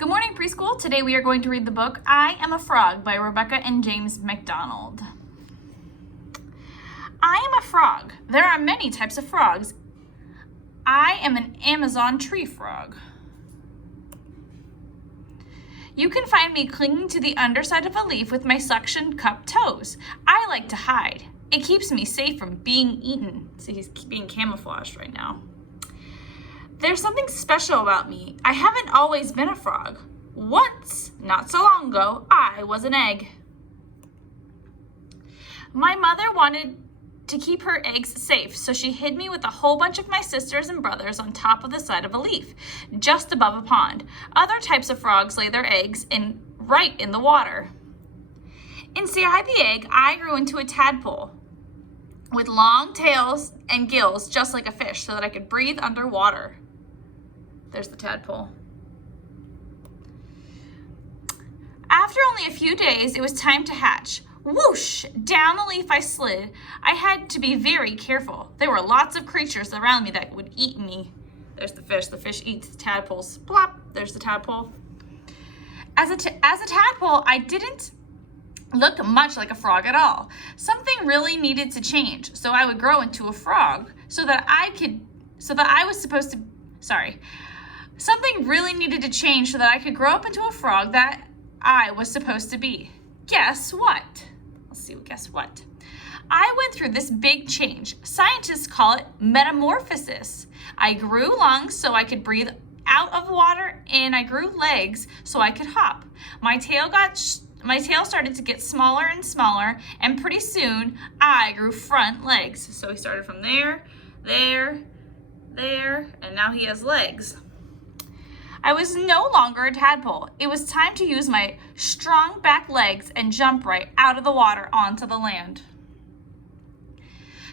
Good morning, preschool. Today we are going to read the book I Am a Frog by Rebecca and James McDonald. I am a frog. There are many types of frogs. I am an Amazon tree frog. You can find me clinging to the underside of a leaf with my suction cup toes. I like to hide. It keeps me safe from being eaten. See, he's being camouflaged right now. There's something special about me. I haven't always been a frog. Once, not so long ago, I was an egg. My mother wanted to keep her eggs safe, so she hid me with a whole bunch of my sisters and brothers on top of the side of a leaf, just above a pond. Other types of frogs lay their eggs right in the water. Inside the egg, I grew into a tadpole with long tails and gills just like a fish so that I could breathe underwater. There's the tadpole. After only a few days, it was time to hatch. Whoosh! Down the leaf I slid. I had to be very careful. There were lots of creatures around me that would eat me. There's the fish. The fish eats the tadpoles. Plop! There's the tadpole. As a tadpole, I didn't look much like a frog at all. Something really needed to change, so I would grow into a frog Something really needed to change so that I could grow up into a frog that I was supposed to be. Guess what? Guess what? I went through this big change. Scientists call it metamorphosis. I grew lungs so I could breathe out of water, and I grew legs so I could hop. My tail started to get smaller and smaller, and pretty soon I grew front legs. So he started from there, and now he has legs. I was no longer a tadpole. It was time to use my strong back legs and jump right out of the water onto the land.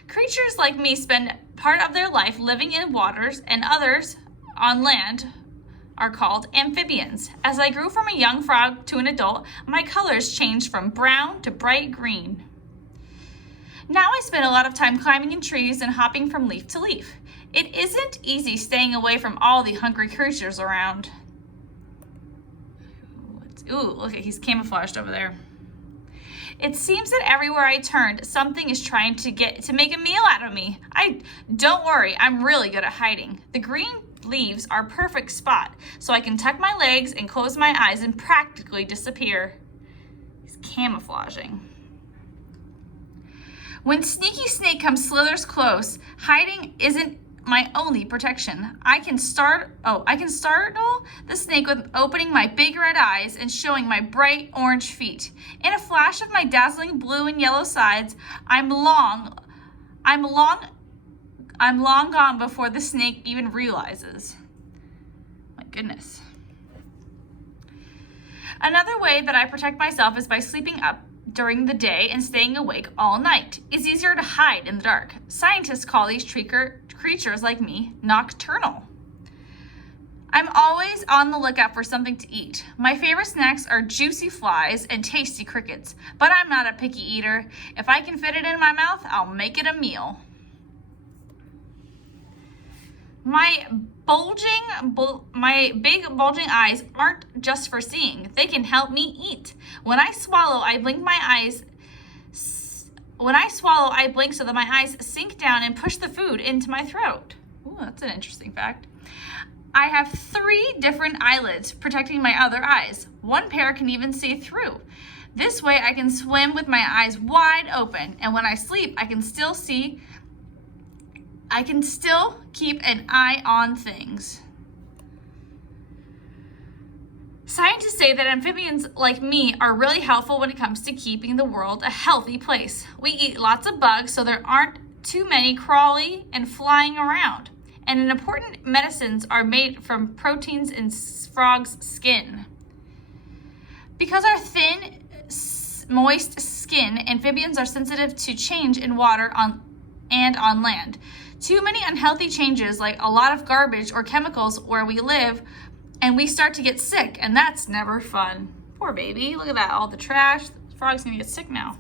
Creatures like me spend part of their life living in waters, and others on land are called amphibians. As I grew from a young frog to an adult, my colors changed from brown to bright green. Now I spend a lot of time climbing in trees and hopping from leaf to leaf. It isn't easy staying away from all the hungry creatures around. Ooh, look, he's camouflaged over there. It seems that everywhere I turned, something is trying to make a meal out of me. Don't worry, I'm really good at hiding. The green leaves are a perfect spot, so I can tuck my legs and close my eyes and practically disappear. He's camouflaging. When Sneaky Snake slithers close, hiding isn't my only protection. I can startle the snake with opening my big red eyes and showing my bright orange feet. In a flash of my dazzling blue and yellow sides, I'm long gone before the snake even realizes. My goodness. Another way that I protect myself is by sleeping up during the day and staying awake all night. It's easier to hide in the dark. Scientists call these creatures like me nocturnal. I'm always on the lookout for something to eat. My favorite snacks are juicy flies and tasty crickets, but I'm not a picky eater. If I can fit it in my mouth, I'll make it a meal. My big bulging eyes aren't just for seeing. They can help me eat. When I swallow, I blink so that my eyes sink down and push the food into my throat. Ooh, that's an interesting fact. I have 3 different eyelids protecting my other eyes. One pair can even see through. This way I can swim with my eyes wide open, and when I sleep, I can still keep an eye on things. Scientists say that amphibians like me are really helpful when it comes to keeping the world a healthy place. We eat lots of bugs, so there aren't too many crawling and flying around. And important medicines are made from proteins in frogs' skin. Because our thin, moist skin, amphibians are sensitive to change in water and on land. Too many unhealthy changes, like a lot of garbage or chemicals where we live, and we start to get sick, and that's never fun. Poor baby, look at that, all the trash. The frog's gonna get sick now.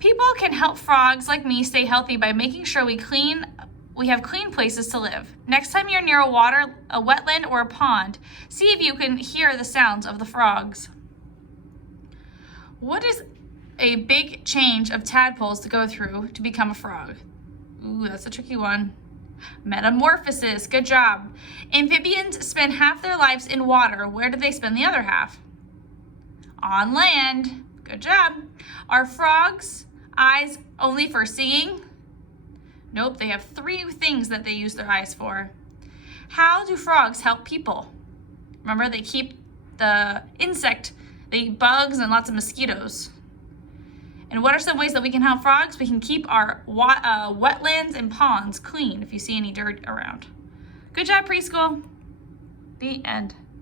People can help frogs like me stay healthy by making sure we clean we have clean places to live. Next time you're near a wetland, or a pond, see if you can hear the sounds of the frogs. What is a big change of tadpoles to go through to become a frog? Ooh, that's a tricky one. Metamorphosis, good job. Amphibians spend half their lives in water. Where do they spend the other half? On land, good job. Are frogs' eyes only for seeing? Nope, they have 3 things that they use their eyes for. How do frogs help people? Remember, they keep the insect, they eat bugs and lots of mosquitoes. And what are some ways that we can help frogs? We can keep our wetlands and ponds clean if you see any dirt around. Good job, preschool. The end.